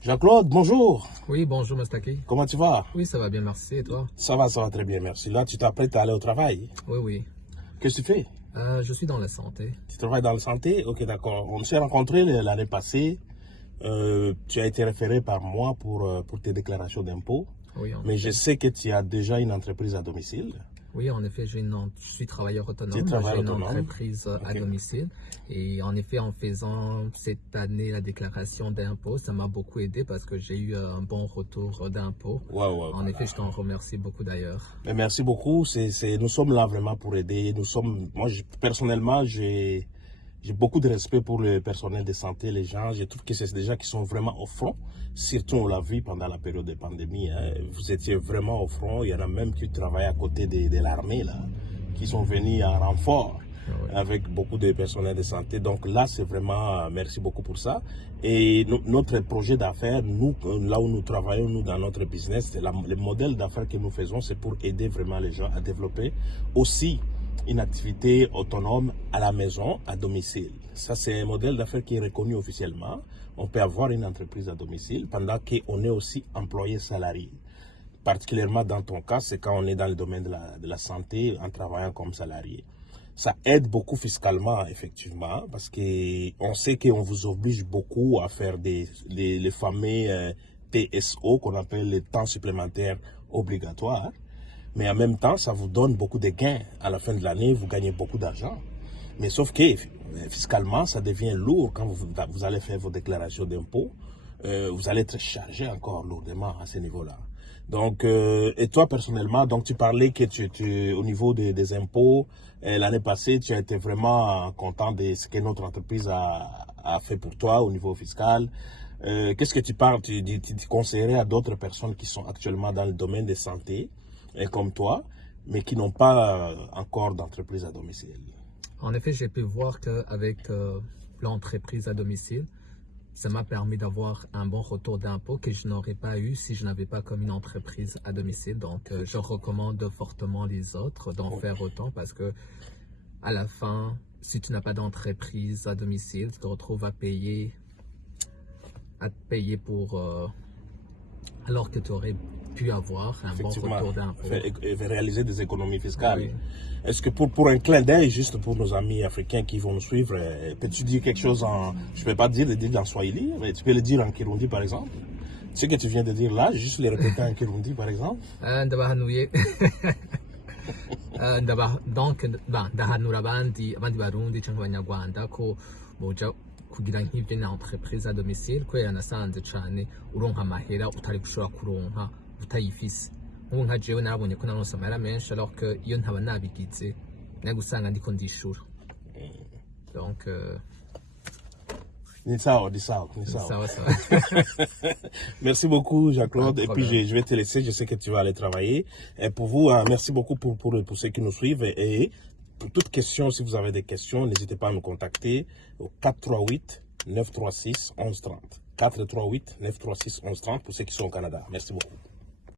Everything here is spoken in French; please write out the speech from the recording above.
Jean-Claude, bonjour. Oui, bonjour Mustaki. Comment tu vas? Oui, ça va bien, merci. Et toi? Ça va très bien, merci. Là, tu t'apprêtes à aller au travail. Oui, oui. Qu'est-ce que tu fais? Je suis dans la santé. Tu travailles dans la santé? Ok, d'accord. On s'est rencontrés l'année passée. Tu as été référé par moi pour tes déclarations d'impôts. Oui, en Mais effet. je sais que tu as déjà une entreprise à domicile. Oui, en effet, je suis travailleur Tu es autonome. travailleur J'ai une autonome. entreprise à Ok. domicile. Et en effet, en faisant cette année la déclaration d'impôt, ça m'a beaucoup aidé parce que j'ai eu un bon retour d'impôt. Ouais, En voilà. effet, je t'en remercie beaucoup d'ailleurs. Mais merci beaucoup. Nous sommes là vraiment pour aider. Personnellement, j'ai beaucoup de respect pour le personnel de santé, les gens. Je trouve que c'est des gens qui sont vraiment au front. Surtout, on l'a vu pendant la période de pandémie. Hein. Vous étiez vraiment au front. Il y en a même qui travaillent à côté de l'armée, là, qui sont venus en renfort Oui. avec beaucoup de personnel de santé. Donc là, c'est vraiment, merci beaucoup pour ça. Et notre projet d'affaires, nous, là où nous travaillons, nous, dans notre business, le modèle d'affaires que nous faisons, c'est pour aider vraiment les gens à développer aussi une activité autonome à la maison, à domicile. Ça, c'est un modèle d'affaires qui est reconnu officiellement. On peut avoir une entreprise à domicile pendant qu'on est aussi employé salarié. Particulièrement dans ton cas, c'est quand on est dans le domaine de la santé en travaillant comme salarié. Ça aide beaucoup fiscalement, effectivement, parce qu'on sait qu'on vous oblige beaucoup à faire les fameux TSO, qu'on appelle les temps supplémentaires obligatoires. Mais en même temps, ça vous donne beaucoup de gains. À la fin de l'année, vous gagnez beaucoup d'argent. Mais sauf que fiscalement, ça devient lourd quand vous allez faire vos déclarations d'impôts. Vous allez être chargé encore lourdement à ce niveau-là. Donc, et toi personnellement, donc tu parlais que au niveau des impôts, l'année passée, tu as été vraiment content de ce que notre entreprise a fait pour toi au niveau fiscal. Qu'est-ce que tu parles, tu conseillerais à d'autres personnes qui sont actuellement dans le domaine de santé, comme toi, mais qui n'ont pas encore d'entreprise à domicile? En effet, j'ai pu voir qu'avec l'entreprise à domicile, ça m'a permis d'avoir un bon retour d'impôt que je n'aurais pas eu si je n'avais pas comme une entreprise à domicile. Donc, je recommande fortement les autres d'en faire autant parce que à la fin, si tu n'as pas d'entreprise à domicile, tu te retrouves à payer pour alors que tu aurais pu avoir un bon retour d'impôt. Réaliser des économies fiscales. Oui. Est-ce que pour un clin d'œil, juste pour nos amis africains qui vont nous suivre, peux-tu dire quelque chose je ne peux pas dire en Swahili, mais tu peux le dire en Kirundi par exemple? Ce que tu viens de dire là, juste le répéter en Kirundi par exemple? Ndabahanuye donc ndahanura abandi barundi cyangwa abanyarwanda ko boja kugira nk'ibyo na entreprise à domicile kubera nasanze cane uronka amahera utari gushobora kuronka utayifise. Nk'ubu nka jewe narabonye ko naronse amahera menshi alors que iyo ntaba nabigize nari gusanga ndiko ndishura. Donc Ni sawa. sawa. Merci beaucoup, Jean-Claude. Et puis, problème. je vais te laisser. Je sais que tu vas aller travailler. Et pour vous, merci beaucoup pour ceux qui nous suivent. Et pour toute question, si vous avez des questions, n'hésitez pas à nous contacter au 438-936-1130. 438-936-1130 pour ceux qui sont au Canada. Merci beaucoup.